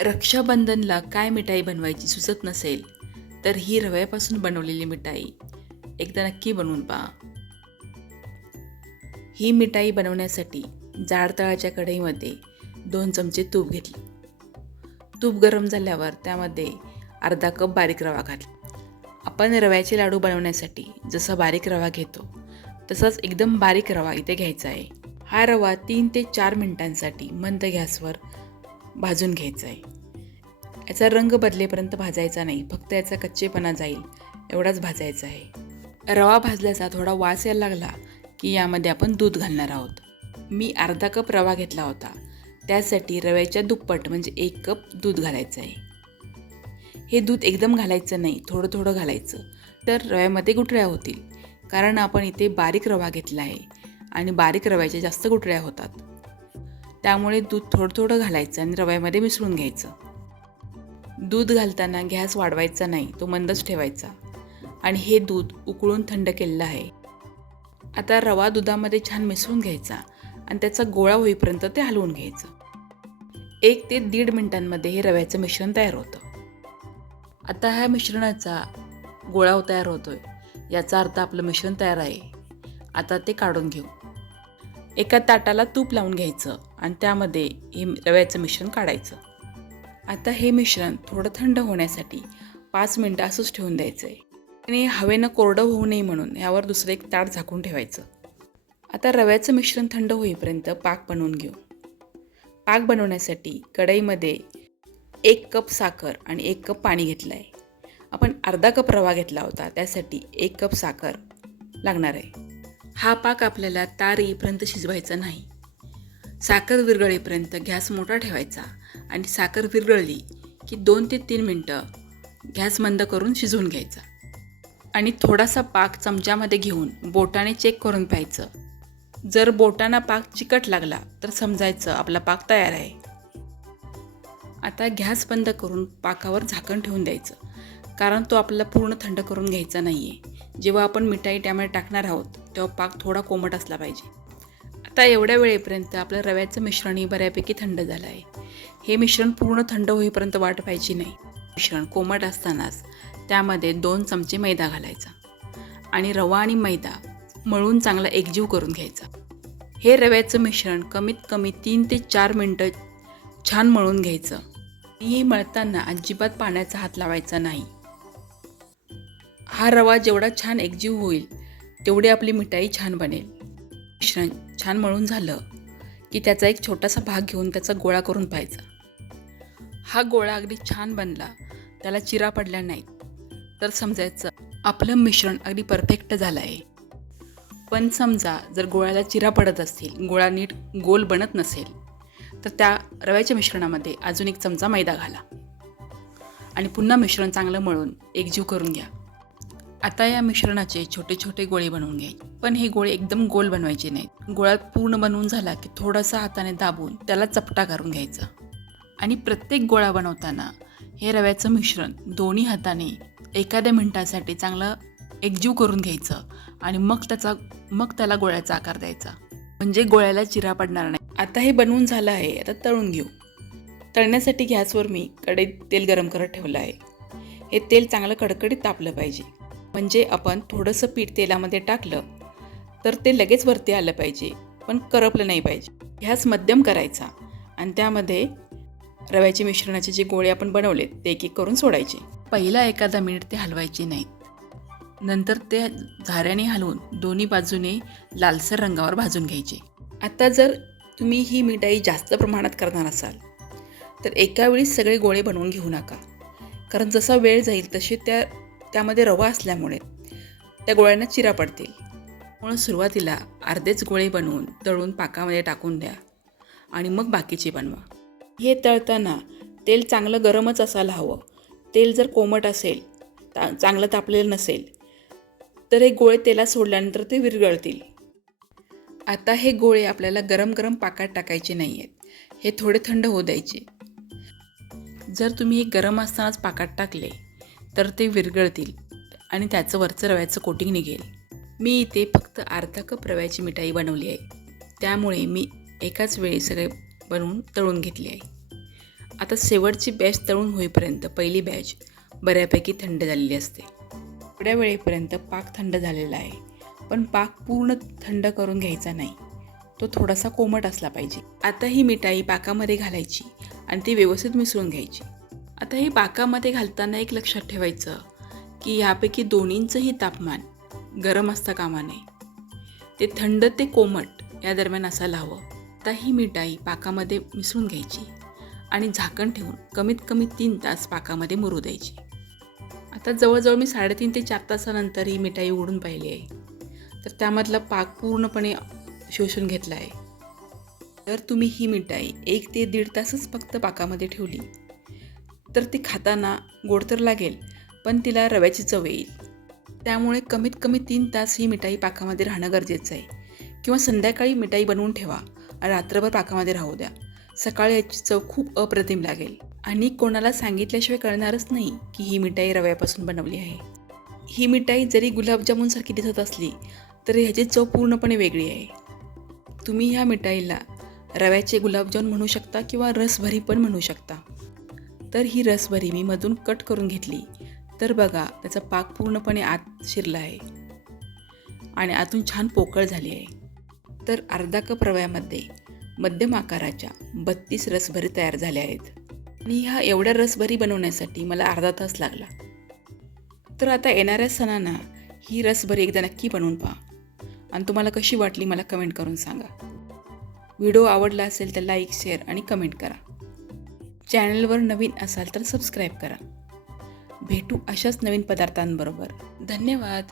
रक्षाबंधनला काय मिठाई बनवायची सुचत नसेल तर ही रव्यापासून बनवलेली मिठाई. एकदा नक्की बनवून पहा. ही मिठाई बनवण्यासाठी जाड तळाच्या कढईमध्ये दोन चमचे तूप घेतले. तूप गरम झाल्यावर त्यामध्ये अर्धा कप बारीक रवा घातला. आपण रव्याचे लाडू बनवण्यासाठी जसा बारीक रवा घेतो तसाच एकदम बारीक रवा इथे घ्यायचा आहे. हा रवा तीन ते चार मिनिटांसाठी मंद गॅसवर भाजून घ्यायचं आहे याचा रंग बदलेपर्यंत भाजायचा नाही. फक्त याचा कच्चेपणा जाईल. एवढाच भाजायचा आहे. रवा भाजल्याचा थोडा वास यायला लागला की यामध्ये आपण दूध घालणार आहोत. मी अर्धा कप रवा घेतला होता. त्यासाठी रव्याच्या दुप्पट म्हणजे एक कप दूध घालायचं आहे. हे दूध एकदम घालायचं नाही. थोडं थोडं घालायचं. तर रव्यामध्ये गुठळ्या होतील. कारण आपण इथे बारीक रवा घेतला आहे. आणि बारीक रव्याच्या जास्त गुठळ्या होतात. त्यामुळे दूध थोडं थोडं घालायचं आणि रव्यामध्ये मिसळून घ्यायचं. दूध घालताना गॅस वाढवायचा नाही तो मंदच ठेवायचा. आणि हे दूध उकळून थंड केलेलं आहे. आता रवा दुधामध्ये छान मिसळून घ्यायचा आणि त्याचा गोळा होईपर्यंत ते हलवून घ्यायचं. एक ते दीड मिनिटांमध्ये हे रव्याचं मिश्रण तयार होतं. आता ह्या मिश्रणाचा गोळा तयार होतोय. याचा अर्थ आपलं मिश्रण तयार आहे. आता ते काढून घेऊ. एका ताटाला तूप लावून घ्यायचं आणि त्यामध्ये हे रव्याचं मिश्रण काढायचं. आता हे मिश्रण थोडं थंड होण्यासाठी पाच मिनटं असंच ठेवून द्यायचं आहे आणि हवेनं कोरडं होऊ नये म्हणून यावर दुसरं एक ताट झाकून ठेवायचं. आता रव्याचं मिश्रण थंड होईपर्यंत पाक बनवून घेऊ. पाक बनवण्यासाठी कढईमध्ये एक कप साखर आणि एक कप पाणी घेतलं आहे आपण अर्धा कप रवा घेतला होता त्यासाठी एक कप साखर लागणार आहे. हा पाक आपल्याला तार येईपर्यंत शिजवायचा नाही. साखर विरघळेपर्यंत गॅस मोठा ठेवायचा आणि साखर विरघळली की दोन ते तीन मिनटं गॅस मंद करून शिजवून घ्यायचा. आणि थोडासा पाक चमच्यामध्ये घेऊन बोटाने चेक करून प्यायचं. जर बोटांना पाक चिकट लागला तर समजायचं आपला पाक तयार आहे. आता गॅस बंद करून पाकावर झाकण ठेवून द्यायचं. कारण तो आपल्याला पूर्ण थंड करून घ्यायचा नाही आहे जेव्हा आपण मिठाई त्यामध्ये टाकणार आहोत तेव्हा पाक थोडा कोमट असला पाहिजे. आता एवढ्या वेळेपर्यंत आपलं रव्याचं मिश्रणही बऱ्यापैकी थंड झालं आहे. हे मिश्रण पूर्ण थंड होईपर्यंत वाट पाहिजे नाही. मिश्रण कोमट असतानाच त्यामध्ये दोन चमचे मैदा घालायचा आणि रवा आणि मैदा मळून चांगला एकजीव करून घ्यायचा. हे रव्याचं मिश्रण कमीत कमी तीन ते चार मिनटं छान मळून घ्यायचं. हे मळताना अजिबात पाण्याचा हात लावायचा नाही. हा रवा जेवढा छान एकजीव होईल तेवढी आपली मिठाई छान बनेल. मिश्रण छान मळून झालं की त्याचा एक छोटासा भाग घेऊन त्याचा गोळा करून पाहायचा. हा गोळा अगदी छान बनला त्याला चिरा पडल्या नाहीत. तर समजायचं आपलं मिश्रण अगदी परफेक्ट झालं आहे पण समजा जर गोळ्याला चिरा पडत असतील गोळा नीट गोल बनत नसेल तर त्या रव्याच्या मिश्रणामध्ये अजून एक चमचा मैदा घाला. आणि पुन्हा मिश्रण चांगलं मळून एकजीव करून घ्या. आता या मिश्रणाचे छोटे छोटे गोळे बनवून घ्यायचे. पण हे गोळे एकदम गोल बनवायचे नाहीत. गोळा पूर्ण बनवून झाला की थोडासा हाताने दाबून त्याला चपटा करून घ्यायचा. आणि प्रत्येक गोळा बनवताना हे रव्याचं मिश्रण दोन्ही हाताने एखाद्या मिनिटासाठी चांगलं एकजीव करून घ्यायचं आणि मग त्याचा मग त्याला गोळ्याचा आकार द्यायचा. म्हणजे गोळ्याला चिरा पडणार नाही. आता हे बनवून झालं आहे आता तळून घेऊ. तळण्यासाठी गॅसवर मी कढईत तेल गरम करत ठेवलं आहे. हे तेल चांगलं कडकडीत तापलं पाहिजे. म्हणजे आपण थोडंसं पीठ तेलामध्ये टाकलं तर ते लगेच वरती आलं पाहिजे पण करपलं नाही पाहिजे. ह्याच मध्यम करायचा आणि त्यामध्ये रव्याचे मिश्रणाचे जे गोळे आपण बनवलेत ते एक एक करून सोडायचे. पहिला एखादा मिनिट ते हलवायचे नाहीत. नंतर ते झाऱ्याने हलवून दोन्ही बाजूने लालसर रंगावर भाजून घ्यायचे. आता जर तुम्ही ही मिठाई जास्त प्रमाणात करणार असाल तर एका वेळी सगळे गोळे बनवून घेऊ नका. कारण जसा वेळ जाईल तसे त्या त्यामध्ये रवा असल्यामुळे त्या गोळ्यांना चिरा पडतील. म्हणून सुरुवातीला अर्धेच गोळे बनवून तळून पाकामध्ये टाकून द्या आणि मग बाकीचे बनवा. हे तळताना तेल चांगलं गरमच असायला हवं. तेल जर कोमट असेल ता चांगलं तापलेलं नसेल तर हे गोळे तेलात सोडल्यानंतर ते विरगळतील. आता हे गोळे आपल्याला गरम गरम पाकात टाकायचे नाही आहेत हे थोडे थंड होऊ द्यायचे. जर तुम्ही हे गरम असतानाच पाकात टाकले तर ते विरगळतील आणि त्याचं वरचं रव्याचं कोटिंग निघेल. मी इथे फक्त अर्धा कप रव्याची मिठाई बनवली आहे. त्यामुळे मी एकाच वेळी सगळे बनवून तळून घेतली आहे. आता शेवटची बॅच तळून होईपर्यंत पहिली बॅच बऱ्यापैकी थंड झालेली असते. थोड्या वेळेपर्यंत पाक थंड झालेला आहे. पण पाक पूर्ण थंड करून घ्यायचा नाही. तो थोडासा कोमट असला पाहिजे. आता ही मिठाई पाकामध्ये घालायची आणि ती व्यवस्थित मिसळून घ्यायची. आता हे पाकामध्ये घालताना एक लक्षात ठेवायचं की ह्यापैकी दोन्हींचंही तापमान गरम असता कामा नये ते थंड ते कोमट या दरम्यान असायला हवं. आता ही मिठाई पाकामध्ये मिसळून घ्यायची आणि झाकण ठेवून कमीत कमी तीन तास पाकामध्ये मुरू द्यायची. आता जवळजवळ मी साडेतीन ते चार तासानंतर ही मिठाई उघडून पाहिली आहे. तर त्यामधला पाक पूर्णपणे शोषून घेतला आहे. तर तुम्ही ही मिठाई एक ते दीड तासच फक्त पाकामध्ये ठेवली तर ती खाताना गोड तर लागेल पण तिला रव्याची चव येईल. त्यामुळे कमीत कमी तीन तास ही मिठाई पाकामध्ये राहणं गरजेचं आहे. किंवा संध्याकाळी मिठाई बनवून ठेवा आणि रात्रभर पाकामध्ये राहू द्या. सकाळी याची चव खूप अप्रतिम लागेल. आणि कोणाला सांगितल्याशिवाय कळणारच नाही की ही मिठाई रव्यापासून बनवली आहे. ही मिठाई जरी गुलाबजामुनसारखी दिसत असली तरी ह्याची चव पूर्णपणे वेगळी आहे. तुम्ही ह्या मिठाईला रव्याचे गुलाबजामुन म्हणू शकता किंवा रसभरी पण म्हणू शकता. तर ही रसभरी मी मधून कट करून घेतली. तर बघा त्याचा पाक पूर्णपणे आत शिरला आहे. आणि आतून छान पोकळ झाली आहे. तर अर्धा कप रव्यामध्ये मध्यम आकाराच्या बत्तीस रसभरी तयार झाल्या आहेत. आणि ह्या एवढ्या रसभरी बनवण्यासाठी मला अर्धा तास लागला. तर आता येणाऱ्या सणांना ही रसभरी एकदा नक्की बनवून पहा. आणि तुम्हाला कशी वाटली मला कमेंट करून सांगा. व्हिडिओ आवडला असेल तर लाईक शेअर आणि कमेंट करा. चॅनलवर नवीन असाल तर सबस्क्राईब करा. भेटू अशाच नवीन पदार्थांबरोबर. धन्यवाद.